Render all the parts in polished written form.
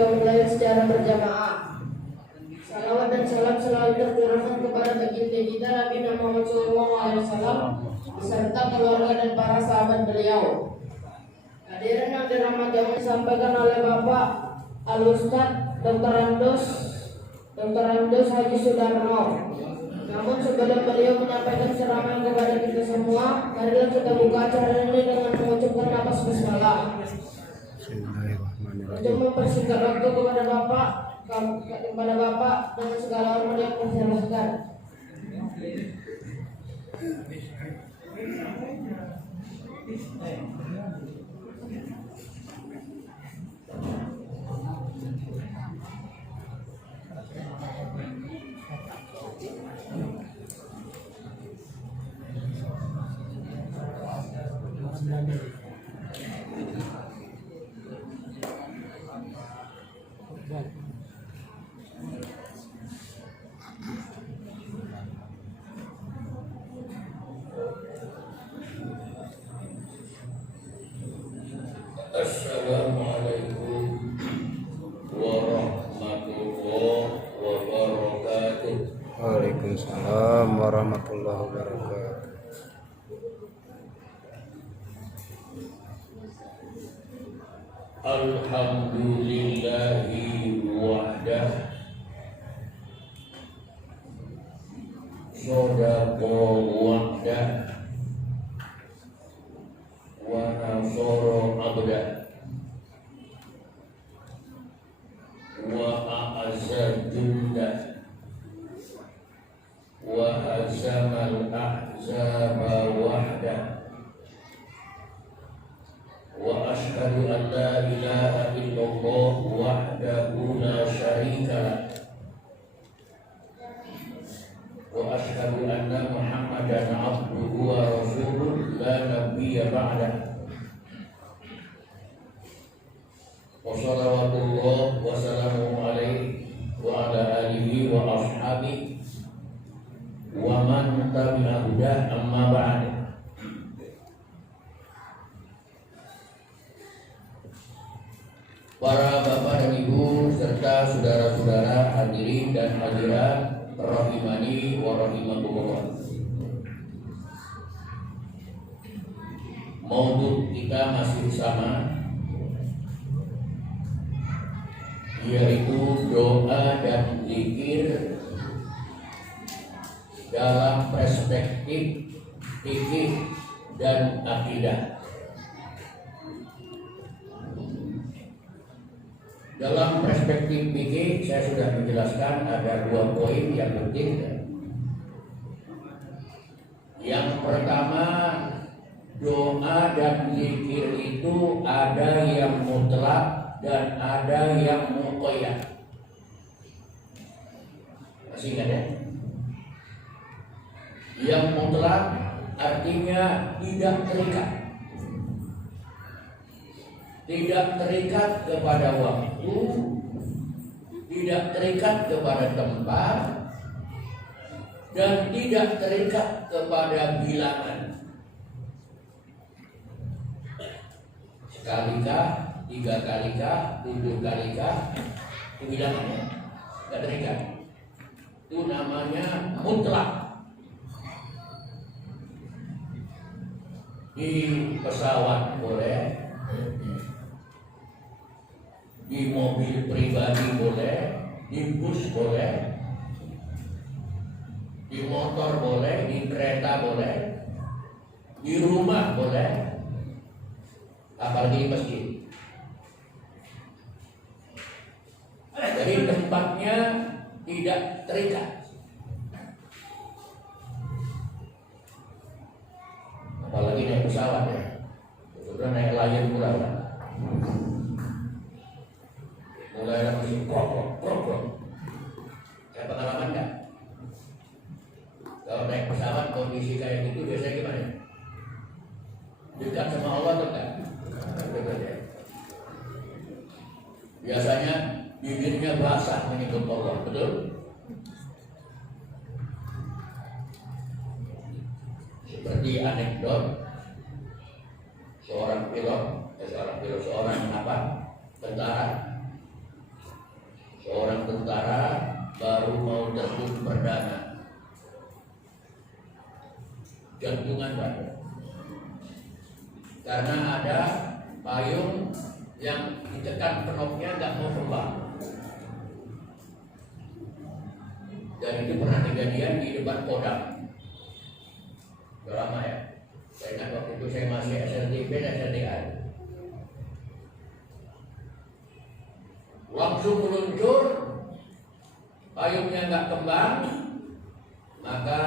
mulai secara berjamaah. Salawat dan salam selalu tercurahkan kepada baginda kita Nabi Muhammad SAW beserta keluarga dan para sahabat beliau. Hadirin yang dirahmati Allah, disampaikan oleh Bapak Al-Ustaz Dr. Andos Haji Sudarno. Namun sebelum beliau menyampaikan ceramah kepada kita semua, marilah kita buka acara ini dengan mengucapkan nafas bismillah. Untuk mempersingkat waktu kepada Bapak dengan segala hormat yang persilahkan. Assalamualaikum warahmatullahi wabarakatuh. Waalaikumsalam warahmatullahi wabarakatuh. Alhamdulillahi wahdah, sodaqo wahdah, wa nasoro abdah, wa a'azza jundah, wa hazamal ahzaba wahdah, wa ashhadu an la ilaha illallah wahdahu la syarika lah, wa ashhadu anna Muhammadan abduhu wa rasuluh la nabiyya ba'dah. Wa salawatullah wa salamuhu alaihi wa ala alihi wa ashabihi wa man tabi'a hudah, amma ba'd. Para bapak dan ibu serta saudara-saudara hadirin dan hadirat rahimani wa rahimakumullah. Maudhu kita masih sama, yaitu doa dan zikir dalam perspektif fikih dan akidah. Dalam perspektif fikih saya sudah menjelaskan ada 2 poin yang penting. Yang pertama, doa dan zikir itu ada yang mutlak dan ada yang muqayyad. Masih ingat ya? Yang mutlak artinya tidak terikat. Tidak terikat kepada waktu, tidak terikat kepada tempat, dan tidak terikat kepada bilangan. Sekalikah, 3 kalikah, 7 kalikah, itu bilangannya, tidak terikat. Itu namanya mutlak. Di pesawat boleh, di mobil pribadi boleh, di bus boleh, di motor boleh, di kereta boleh, di rumah boleh, apalagi di masjid. Jadi tempatnya tidak terikat. Apalagi naik pesawat ya, sudah naik Lion pula kan. Mulai masih krok. Ada pengalaman enggak? Kalau naik pesawat kondisi kayak gitu biasanya gimana? Dekat sama Allah atau enggak? Biasanya bibirnya basah menyebut Allah, betul? Seperti anekdot seorang tentara gantungan batu. Karena ada payung yang ditekan kenopnya nggak mau kembang. Dan itu pernah kejadian di depan Kodam. Udah lama ya. Saya ingat waktu itu saya masih SLTP dan SLTA. Langsung meluncur, payungnya nggak kembang, maka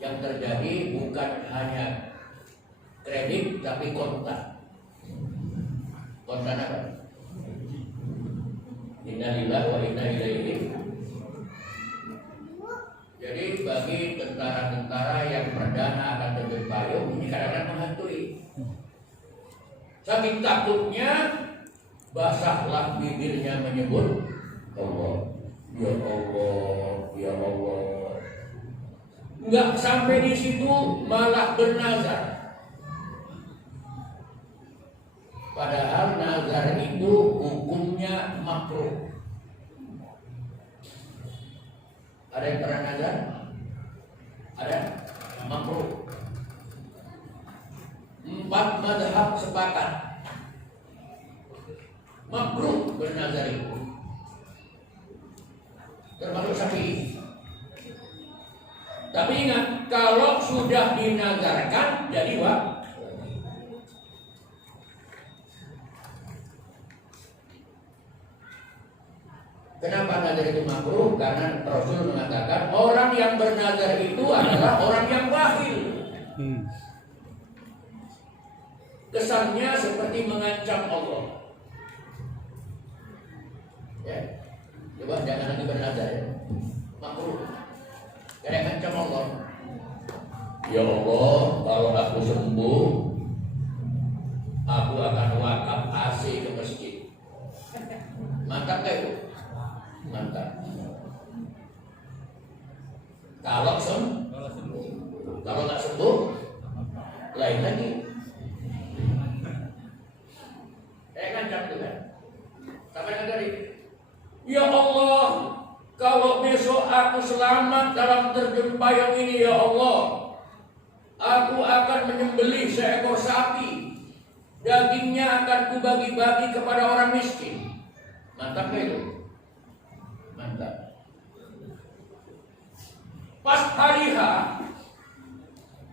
yang terjadi bukan hanya kredit tapi kontan. Kontan apa? Innalillahi wa inna ilaihi. Jadi bagi tentara-tentara yang perdana akan terjun payung, ini kadang-kadang menghantui. Saking takutnya, basahlah bibirnya menyebut Allah. Ya Allah, ya Allah. Enggak sampai di situ malah bernazar. Padahal nazar itu hukumnya makruh. Ada yang pernah nazar? Ada? Makruh. 4 mazhab sepakat makruh bernazar itu, termasuk Syafi'i. Tapi ingat, kalau sudah dinazarkan jadi wajib. Kenapa nazar itu makruh? Karena Rasul mengatakan orang yang bernazar itu adalah orang yang bakhil. Kesannya seperti mengancam Allah. Ya, coba jangan lagi bernazar ya. Makruh. Karena ngancam Allah. Ya Allah, kalau aku sembuh, aku akan wakaf AC ke masjid. Mantap gak itu? Mantap. Kalau sembuh, kalau nggak sembuh, lain lagi. Ngancam itu kan? Sampai negari. Ya Allah, kalau besok aku selamat dalam terjun payung ini, ya Allah, aku akan menyembelih seekor sapi, dagingnya akan kubagi-bagi kepada orang miskin. Mantap gak itu? Mantap. Pas hari H,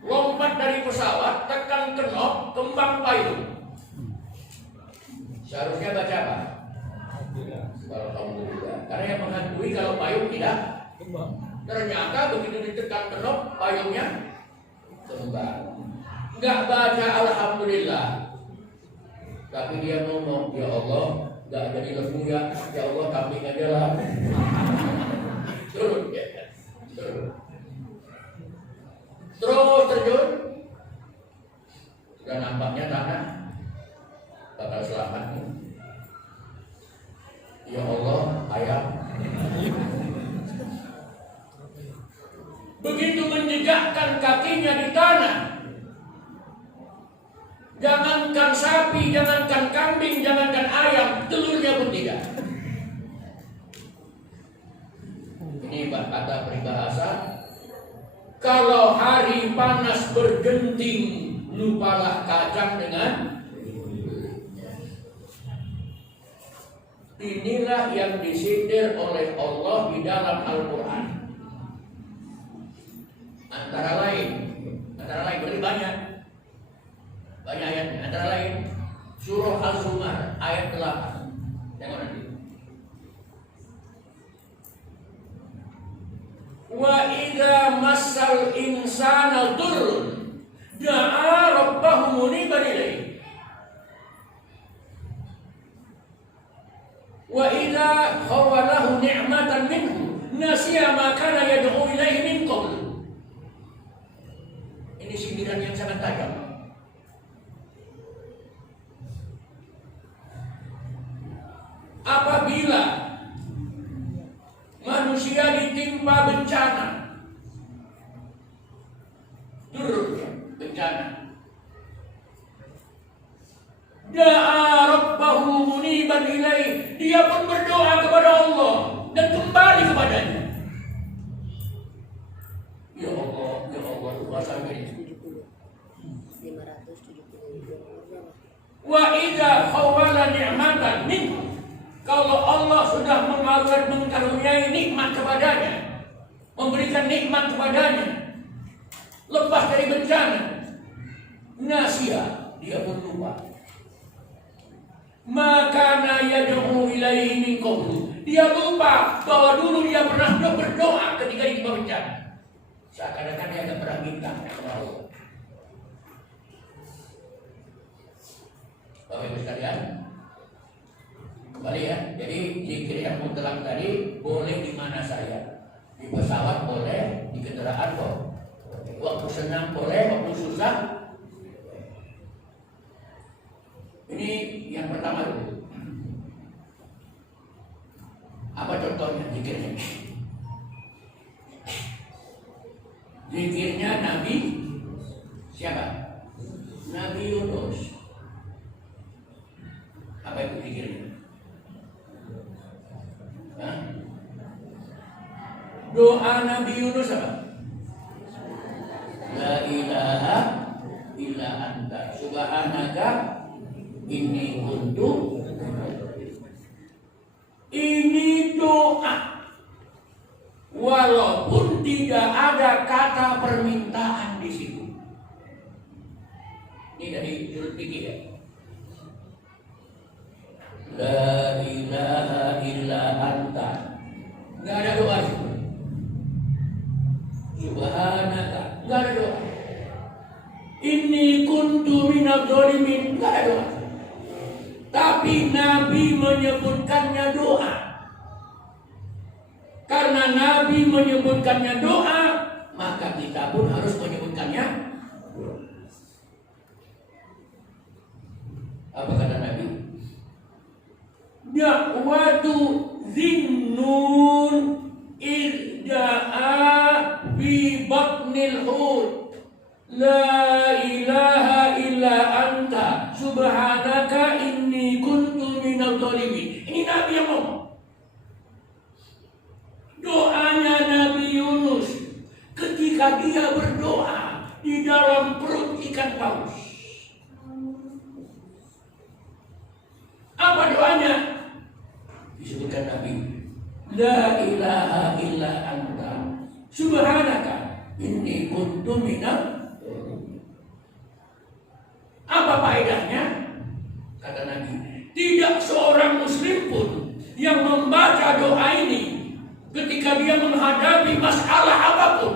lompat dari pesawat, tekan kenop, kembang payung. Seharusnya baca apa? Alhamdulillah. Karena yang menghantui kalau payung tidak kembang. Ternyata begitu ditekan kenop, payungnya kembang. Enggak baca Alhamdulillah. Tapi dia ngomong, ya Allah, enggak jadi lembu ya. Ya Allah, kambing aja lah. Turun ya. Terus terjun. Sudah nampaknya tanah bakal selamat. Ya Allah, ayam. Begitu menjejakkan kakinya di tanah, jangankan sapi, jangankan kambing, jangankan ayam, telurnya pun tidak. Ini kata peribahasa, kalau hari panas bergenting, lupalah kacang dengan. Inilah yang disindir oleh Allah di dalam Al-Quran. Antara lain berarti banyak ayatnya. Antara lain surah Al-Zumar ayat 8. Tengok nanti. Wa idza massal insana durrun da'a rabbahu muniban ilaihi. Wa idza khawalahu ni'matan minhu nasiya ma kana yad'u ilaihi min qabl. Ini sindiran yang sangat tajam. Apabila manusia ditimpa bencana, bencana, da'a rabbahu muniban ilaih, dia pun berdoa kepada Allah dan kembali kepadanya. Ya Allah, bahasa ini Wa idza khawala ni'matan minhu, kalau Allah sudah mengaruniai nikmat kepadanya, memberikan nikmat kepadanya, lepas dari bencana, nasia, dia pun lupa. Maka yad'u ilaihi min qablu, dia lupa bahwa dulu dia pernah berdoa ketika di bencana. Seakan-akan dia tidak pernah minta kepada Allah. Bapak Ibu sekalian, kembali ya. Jadi zikir yang mutlak tadi boleh di mana saya, di pesawat boleh, di kendaraan boleh, waktu senang boleh, waktu susah. Ini yang pertama dulu. Apa contohnya zikirnya? Zikirnya Nabi siapa? Nabi Yunus. Apa itu zikirnya? Hah? Doa Nabi Yunus apa? La ilaha illa anta subhanaka inni kuntu. Ini doa, walaupun tidak ada kata permintaan di situ. Ini dari jurus fikih ya. La ilaha illa anta, nggak ada doa itu. Subhanaka, nggak ada doa. Inni kuntu minadz dzalimin, nggak ada doa. Tapi Nabi menyebutkannya doa. Karena Nabi menyebutkannya doa, maka kita pun harus menyebutkannya doa. Apa kata Nabi? Da'watu Zinnun irda'a bi batnil hud, la ilaha illa anta subhanaka inni kuntu minadz dzalimin. Ini Nabi yang ngomong. Doanya Nabi Yunus ketika dia berdoa di dalam perut ikan paus. Apa doanya? Disebutkan Nabi, la ilaha illa anta subhanaka inni kuntu minadz. Apa faedahnya? Kata Nabi, tidak seorang muslim pun yang membaca doa ini ketika dia menghadapi masalah apapun.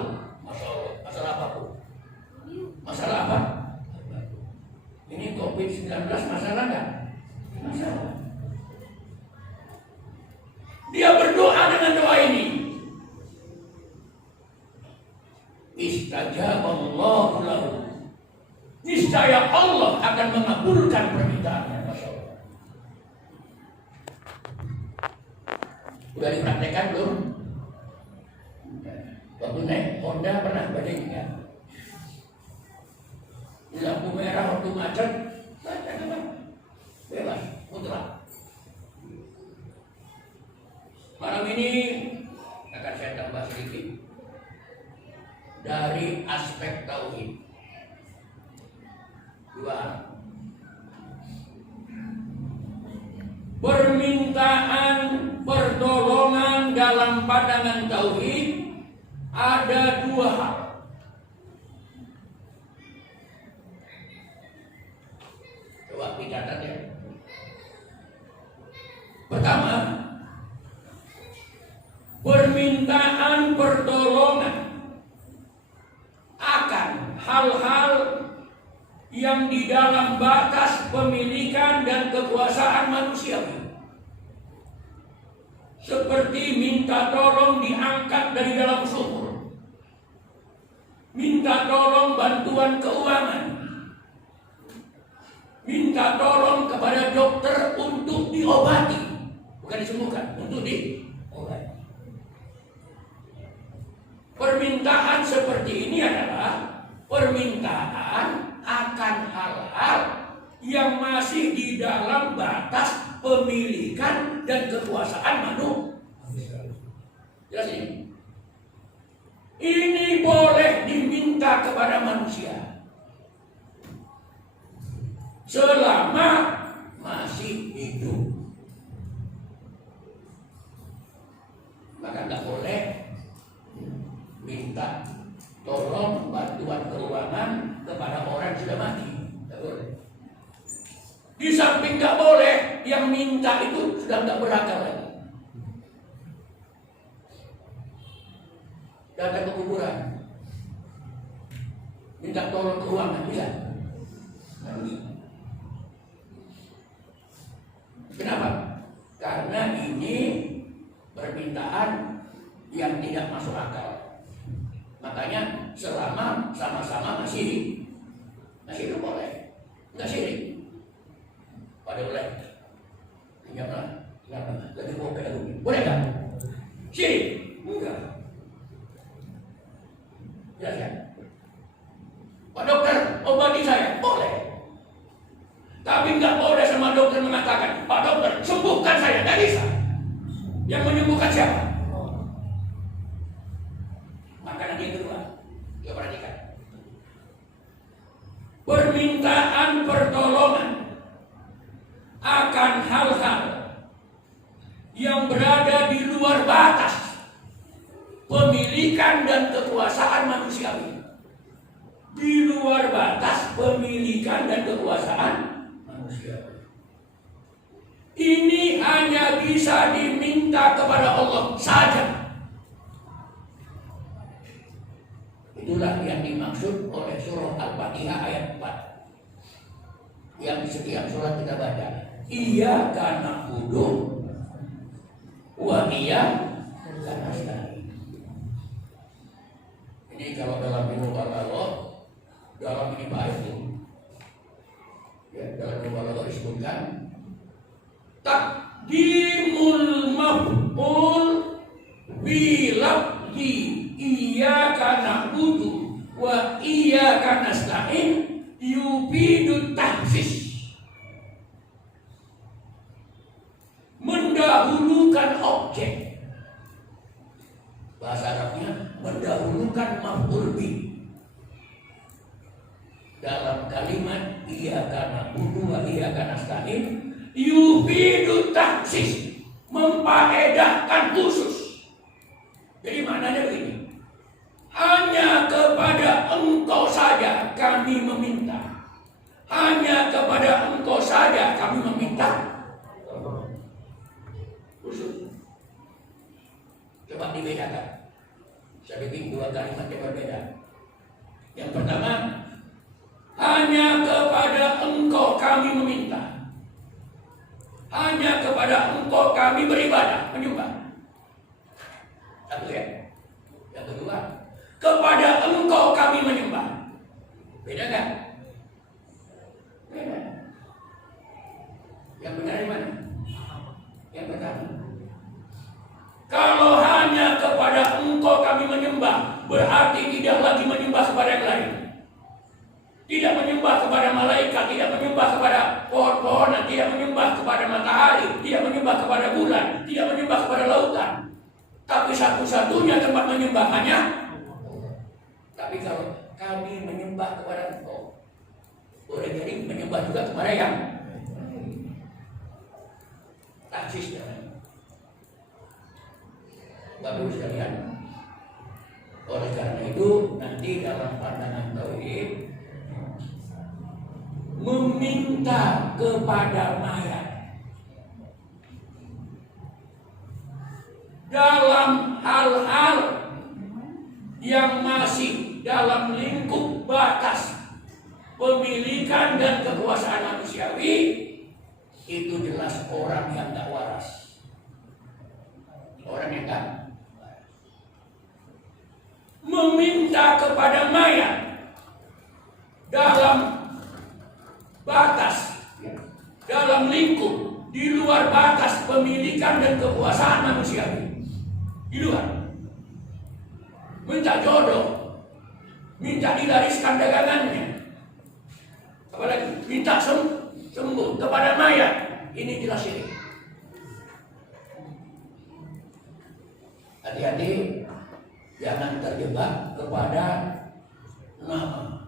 Masalah apapun. Masalah apa? Ini COVID-19 masalah enggak? Masalah. Dia berdoa dengan doa ini. Istajaballahu lahu. Niscaya Allah akan mengabulkan permintaannya. Masya Allah. Sudah dipraktekkan belum? Waktu naik Honda pernah badai enggak? Di lampu merah waktu macet, bebas, mutlak. Malam ini akan saya tambah sedikit dari aspek tauhid. Dua, permintaan pertolongan dalam pandangan tauhid ada dua hal. Coba dicatat ya. Pertama, permintaan pertolongan akan hal-hal yang di dalam batas pemilikan dan kekuasaan manusia, seperti minta tolong diangkat dari dalam sumur, minta tolong bantuan keuangan, minta tolong kepada dokter untuk diobati, bukan disembuhkan, untuk diobati. Permintaan seperti ini adalah permintaan akan hal-hal yang masih di dalam batas pemilikan dan kekuasaan manusia. Jelas ini? Ini boleh diminta kepada manusia. selama masih hidup. Maka nggak boleh minta tolong bantuan keuangan kepada orang yang sudah mati. Nggak boleh. Di samping nggak boleh, yang minta itu sudah nggak berakal lagi. Datang ke kuburan, minta tolong keuangan, bisa? Kenapa? Karena ini permintaan yang tidak masuk akal. Makanya selama sama-sama masih hidup boleh, nggak syirik. Pada boleh, pinjamlah, lagi mau ke rugi, boleh nggak? Syirik? Enggak. Jelas ya? Pak dokter, obati saya, boleh. Tapi nggak boleh sama dokter mengatakan, Pak dokter, sembuhkan saya, nggak bisa. Yang menyembuhkan siapa? Maka nanti yang kedua, kita perhatikan. Permintaan pertolongan akan hal-hal yang berada di luar batas pemilikan dan kekuasaan manusiawi. Di luar batas pemilikan dan kekuasaan manusiawi. Ini hanya bisa diminta kepada Allah saja. Itulah yang dimaksud oleh surah Al-Fatihah ayat 4 yang di setiap surat kita baca. Iyyaka na'budu wa iyyaka nasta'in. Ini kalau dalam ilmu Allah, dalam ini ayat ini, ya, dalam ilmu Allah disebutkan taqdimul maf'ul bi lafzi iyyaka na'budu wa iyyaka nasta'in yufidu tahsis. Mendahulukan objek, bahasa Arabnya mendahulukan maf'ul bi dalam kalimat iyyaka na'budu wa iyyaka nasta'in yufidu tahsis, memfaedahkan khusus. Jadi maknanya begini, hanya kepada Engkau saja kami meminta, hanya kepada Engkau saja kami meminta. Khusus. Coba dibedakan. Saya bikin dua kalimat yang berbeda. Yang pertama, hanya kepada Engkau kami meminta, hanya kepada Engkau kami beribadah, menyembah. Satu ya. Yang kedua, kepada Engkau kami menyembah. Beda kan? Beda. Yang benar yang mana? Yang pertama. Kalau hanya kepada Engkau kami menyembah, berarti tidak lagi menyembah kepada yang lain. Tidak menyembah kepada malaikat, tidak menyembah kepada pohon-pohonan, tidak menyembah kepada matahari, tidak menyembah kepada bulan, tidak menyembah kepada lautan. Tapi satu-satunya tempat menyembah hanya. Tapi kalau kami menyembah kepada Engkau, boleh jadi menyembah juga kepada yang taksis. Bagus sekalian. Oleh karena itu nanti dalam pandangan tauhid meminta kepada mayat dalam hal-hal yang masih dalam lingkup batas pemilikan dan kekuasaan manusiawi, itu jelas orang yang tak waras, orang yang tak meminta kepada mayat dalam batas, dalam lingkup di luar batas pemilikan dan kekuasaan manusiawi, di luar. Minta jodoh, minta dilariskan dagangannya, apalagi minta sembuh kepada mayat, ini jelas syirik. Hati-hati, jangan terjebak kepada nama.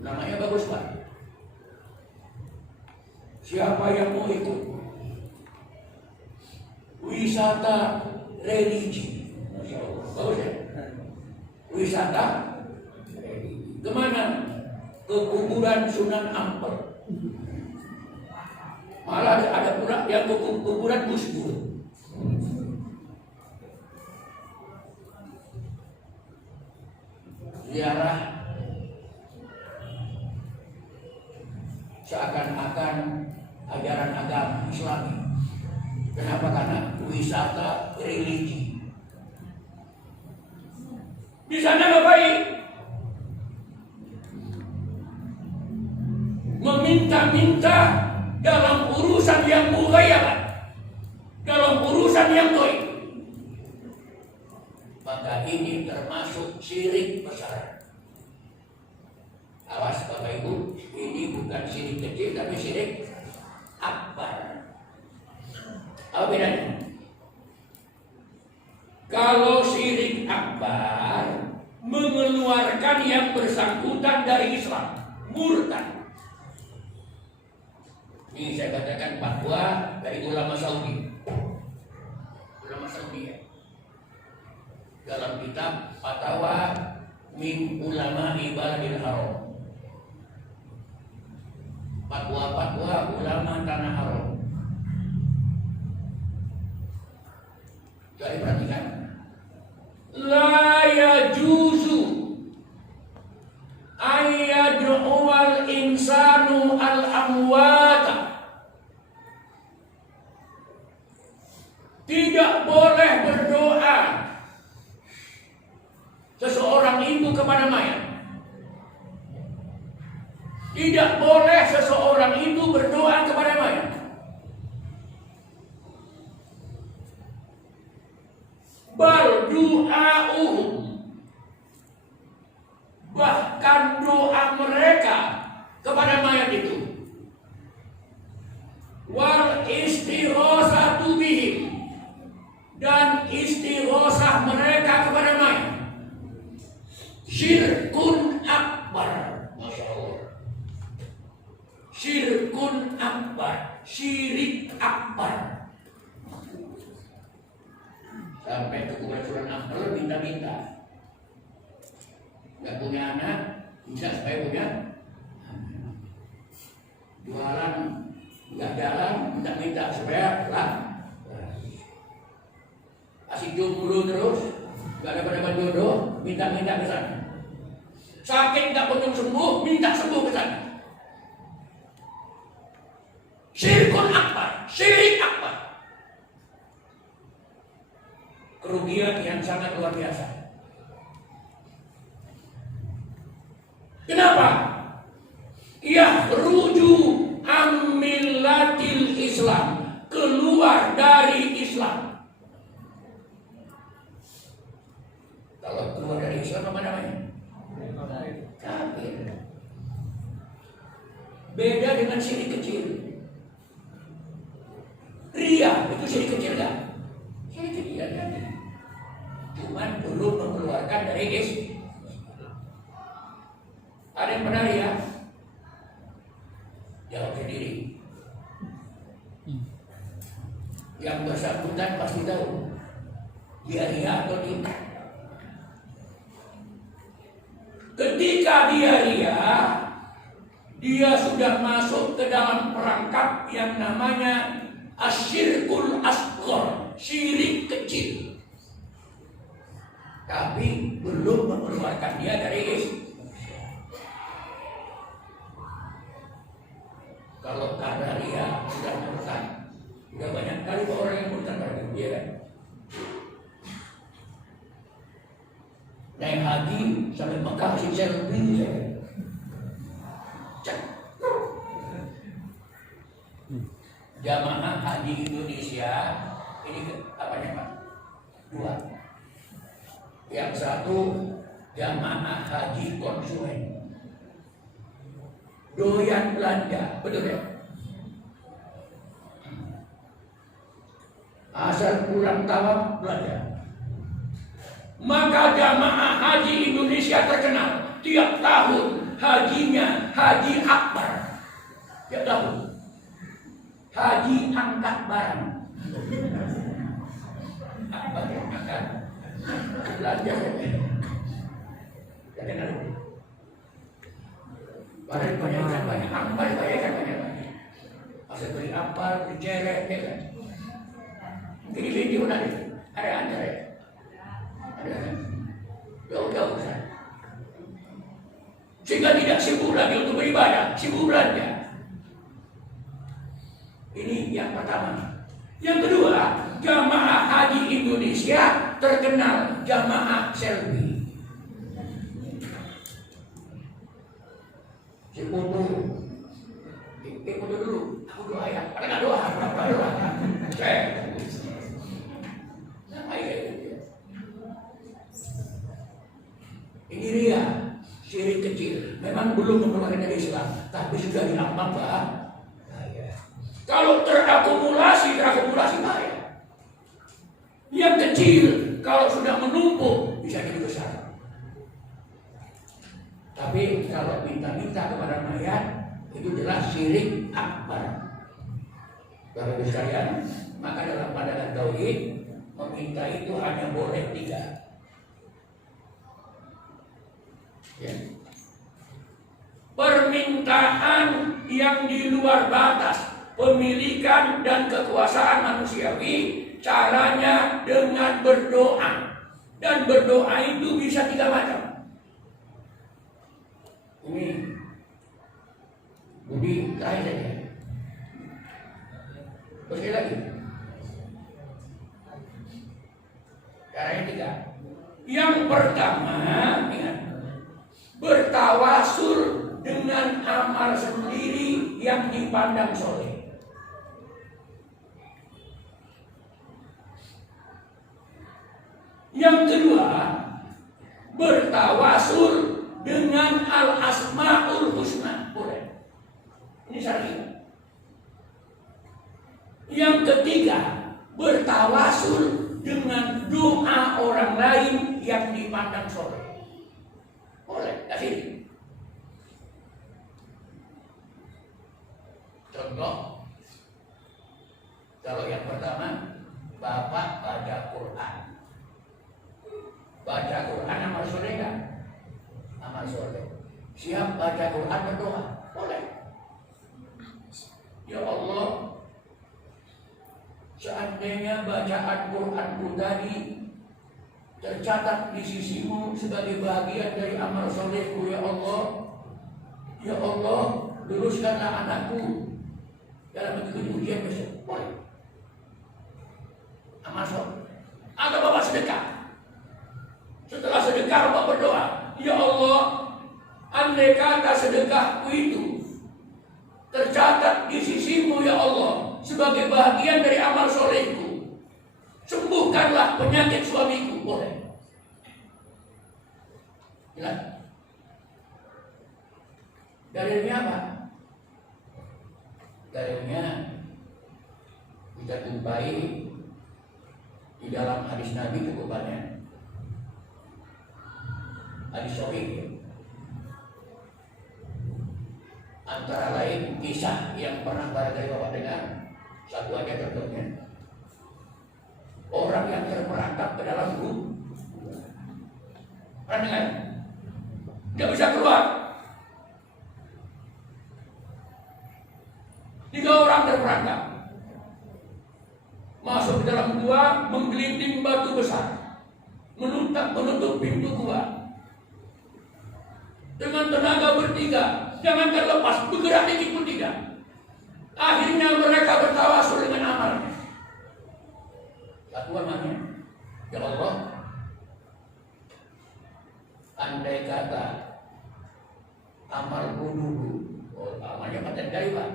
Namanya bagus Pak. Siapa yang mau ikut? Wisata religi. Masya Allah. Bagus ya? Wisata religi. Kemana? Ke kuburan Sunan Ampel. Malah ada pula yang ke kuburan Gus Dur. Ziarah seakan-akan ajaran agama Islami. Kenapa? Karena wisata religi. Di sana ngapain? Meminta-minta dalam urusan yang mughayyabat, dalam urusan yang goib. Maka ini termasuk syirik besar. Awas Bapak Ibu, ini bukan syirik kecil tapi syirik akbar. Apa bedanya? Kalau syirik akbar mengeluarkan yang bersangkutan dari Islam, murtad. Ini saya katakan fatwa dari ulama Saudi. Ulama Saudi ya. Dalam kitab Fatwa min ulama Baladil Haram. Fatwa-fatwa ulama tanah haram. Jadi perhatikan. La yajuzu ayyad'uwal insanu al-amwata. Tidak boleh berdoa seseorang itu kepada mayat. Tidak boleh seseorang itu berdoa kepada mayat. Bal du'a'uhum, bahkan doa mereka kepada mayat itu, wal istighosatu bihim, dan istighosah mereka kepada mayat, syirkun akbar. Masya Allah. Syirkun akbar, syirik akbar. Sampai ke kuburan Sunan Ampel minta-minta, nggak punya anak, bisa supaya punya jualan, nggak jalan, minta-minta supaya lah asik jomblo terus, nggak dapat jodoh, minta-minta ke sana. Sakit nggak kunjung sembuh, minta sembuh ke sana. Syirkun akbar, syirik akbar. Kerugian yang sangat luar biasa. Kenapa? Yakhruju amillatil Islam, keluar dari Islam. Kalau keluar dari Islam apa namanya? Kafir. Beda dengan syirik kecil. Ria itu syirik kecil kan? Syirik kecil kan? Cuman belum mengeluarkan dari Islam. Ada yang pernah ria? Jawab sendiri. Yang bersangkutan pasti tahu dia ria atau tidak. Ketika dia ria, dia sudah masuk ke dalam perangkap yang namanya asyirkul asghar, syirik kecil. Tapi belum mengeluarkan dia dari Islam. Kalau karena dia sudah murtad, sudah banyak kali orang yang murtad pada dia kan. Naik haji sampai Mekah si selfie saya. Jamaah haji Indonesia ini apanya Pak? Dua. Yang satu jamaah haji konsumen, doyan belanja, betul ya? Asal pulang tawaf belanja. Maka jamaah haji Indonesia terkenal tiap tahun hajinya haji akbar. Tiap tahun Haji angkat barang. Angkat belanja saja. Ya kenal. Banyak ampar, banyak. Masa beli ampar, beli ceret, ya kan? Mungkin di video nanti ada antara ya. Ada jauh-jauh sana. Sehingga tidak sibuk lagi untuk beribadah, sibuk belanja. Ini yang pertama. Yang kedua, jamaah haji Indonesia terkenal jamaah selfie. Foto dulu, aku doa ya. Karena nggak doa, doa. Ini dia syirik kecil. Memang belum mengeluarkan dari Islam, tapi sudah diambang Pak. Kalau terakumulasi bahaya. Yang kecil kalau sudah menumpuk bisa jadi besar. Tapi kalau minta-minta kepada mayat itu jelas syirik akbar. Bapak Ibu sekalian, maka dalam pandangan tauhid meminta itu hanya boleh 3. Ya. Permintaan yang di luar batas pemilikan dan kekuasaan manusiawi, caranya dengan berdoa. Dan berdoa itu bisa 3 macam. Ini Budi terakhir saja. Sekali lagi. Caranya 3. Yang pertama, ingat, bertawasul dengan amal sendiri yang dipandang soleh. Yang kedua, bertawasul dengan al-asma'ul husna. Boleh. Ini syar'i. Yang ketiga, bertawasul dengan doa orang lain yang dipandang soleh. Boleh. Kasih. Contoh, kalau yang pertama, Bapak baca Quran. Baca Quran amal soleh kan? Amal soleh. Siap baca Quran berdoa? Boleh. Ya Allah, seandainya bacaan Quranku tadi tercatat di sisimu sebagai bagian dari amal solehku, ya Allah. Ya Allah, luruskanlah anakku dalam mengikuti ujian besok. Boleh. Amal soleh. Atau Bapak sedekah. Setelah sedekah Bapak berdoa, ya Allah, andai kata sedekahku itu tercatat di sisimu, ya Allah, sebagai bagian dari amal solehku, sembuhkanlah penyakit suamiku. Boleh. Jelas. Dalilnya apa? Dalilnya kita jumpai di dalam hadis Nabi cukup banyak. Hadis sahih. Antara lain kisah yang pernah barangkali Bapak dengar, satu aja contohnya. Orang yang terperangkap ke dalam gua. Pernah dengar? Tidak bisa keluar. 3 orang terperangkap. Masuk ke dalam gua, menggelinding batu besar, menutup pintu gua. Dengan tenaga bertiga, jangan terlepas, bergerak dikit pun tidak. Akhirnya mereka bertawasul dengan amalnya. Satu amalnya, ya Allah, andai kata amalku dulu, amalnya paten dari Pak,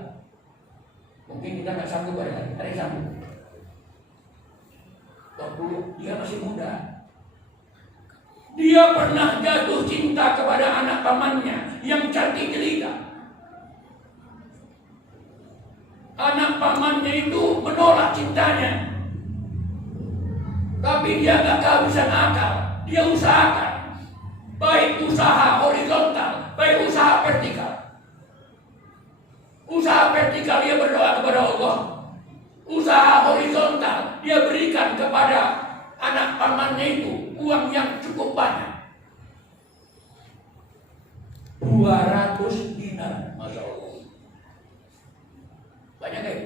mungkin kita nggak sanggup ada yang sanggup. Waktu dia masih muda, dia pernah jatuh cinta kepada anak pamannya yang cantik jelita. Anak pamannya itu menolak cintanya, tapi dia gak kehabisan akal. Dia usahakan, baik usaha horizontal, baik usaha vertikal. Usaha vertikal dia berdoa kepada Allah. Usaha horizontal dia berikan kepada anak pamannya itu uang yang cukup banyak. 200 dinar, Masya Allah. Banyak kan?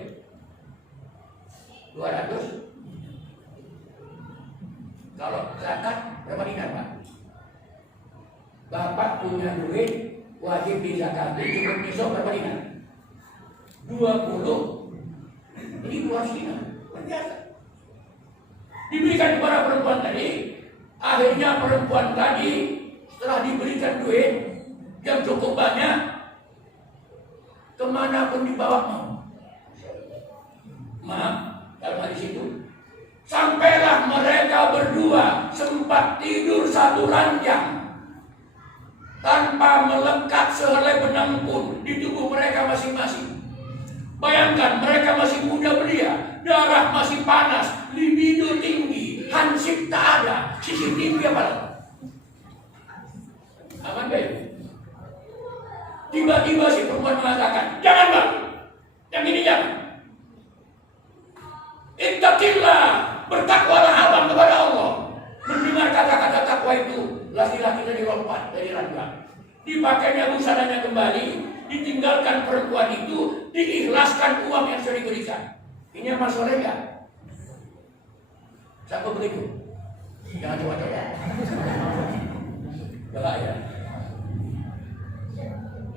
200. Kalau zakat berapa dinar, Pak? Bapak punya duit wajib dizakati, cukup besok berapa dinar? 20. Ini 200 dinar. Biasa. Diberikan kepada perempuan tadi. Akhirnya perempuan tadi setelah diberikan duit yang cukup banyak, kemana pun dibawa mau. Maaf, dalam hadis itu, sampailah mereka berdua sempat tidur satu ranjang tanpa melekat sehelai benang pun di tubuh mereka masing-masing. Bayangkan, mereka masih muda belia, darah masih panas, libido tinggi, hansip tak ada, CCTV apa lagi? Aman gak? Tiba-tiba si perempuan mengatakan, jangan Bang, yang ini jangan. Ittaqillah, bertakwalah abang kepada Allah. Mendengar kata-kata takwa itu, laki-laki tadi lompat dari ranjang. Dipakainya busananya kembali, ditinggalkan perempuan itu, diikhlaskan uang yang sudah diberikan. Ini amal soleh ya? Siapa begitu? Jangan coba-coba. Bahaya.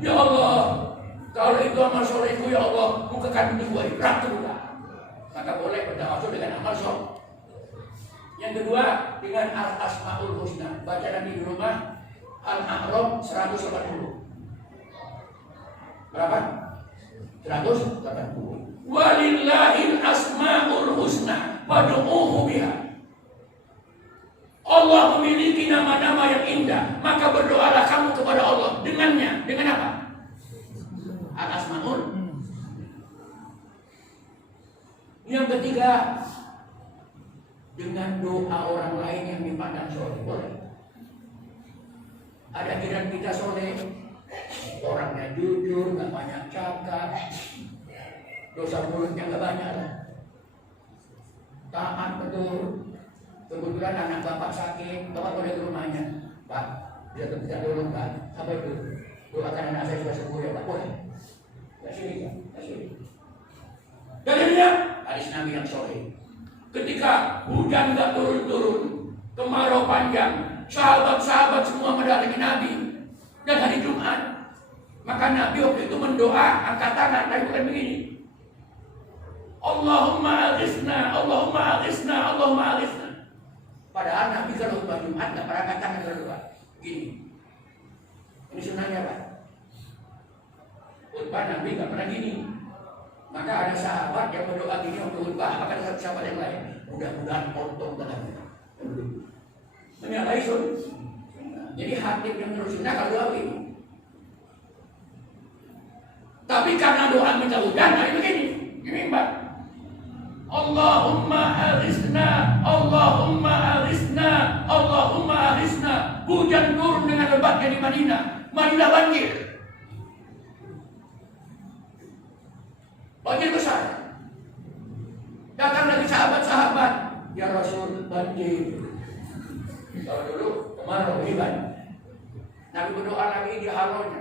Ya Allah, kalau itu amal solehku ya Allah, bukakan pintu gua ratu buka. Maka boleh bertawasul dengan amal soleh. Yang kedua dengan al-asmaul husna. Baca nanti di rumah Al-A'raf 180. Berapa? 180. Walillahil asmaul husna fad'uuhu biha. Allah memiliki nama-nama yang indah, maka berdoalah kamu kepada Allah dengannya. Dengan apa? Al-asmaul. Yang ketiga, dengan doa orang lain yang dipandang soleh. Boleh. Ada jiran kita soleh, orangnya jujur, nggak banyak cakap, dosa mulutnya nggak banyak lah, taat betul. Kebetulan anak bapak sakit, bapak boleh ke rumahnya, Pak, bisa kerja dulu Pak, apa itu? Doakan anak saya sudah sembuh ya Pak, boleh. Kasih. Dan ini hadis Nabi yang soleh. Ketika hujan nggak turun-turun, kemarau panjang, sahabat-sahabat semua mendatangi Nabi. Dan hari Jumat, maka Nabi waktu itu mendoa, angkat tangan, tapi bukan begini. Allahumma aghisna, Allahumma aghisna, Allahumma aghisna. Padahal Nabi kalau khutbah Jumat nggak pernah angkat tangan berdoa. Gini. Ini sunnahnya Pak. Khutbah Nabi nggak pernah gini. Maka ada sahabat yang berdoa gini waktu khutbah, maka ada sahabat yang lain. Mudah-mudahan potong tangannya. Menyalahi sunnah. Jadi hakim yang terus sunnah kalau doa ini. Tapi karena doa minta hujan, hari begini. Ini Pak. Allahumma aghisna, Allahumma aghisna, Allahumma aghisna. Hujan turun dengan lebatnya di Madinah. Madinah banjir. Banjir besar. Datang dari sahabat-sahabat, ya Rasul banjir. Kalau dulu kemarau hujan. Nabi berdoa lagi di haronya.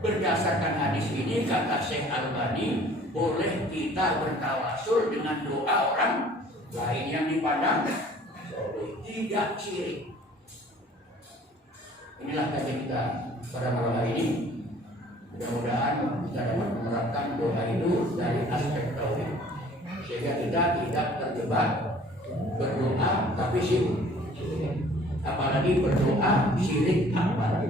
Berdasarkan hadis ini kata Syekh Albani, boleh kita bertawasul dengan doa orang lain yang dipandang tidak syirik. Inilah kajian kita pada malam hari ini. Mudah-mudahan kita dapat menerapkan doa itu dari aspek tauhid, sehingga kita tidak terjebak berdoa tapi syirik. Apalagi berdoa syirik akbar.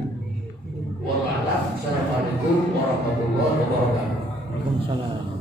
Wallahu a'lam. Assalamualaikum warahmatullahi wabarakatuh. Waalaikumsalam.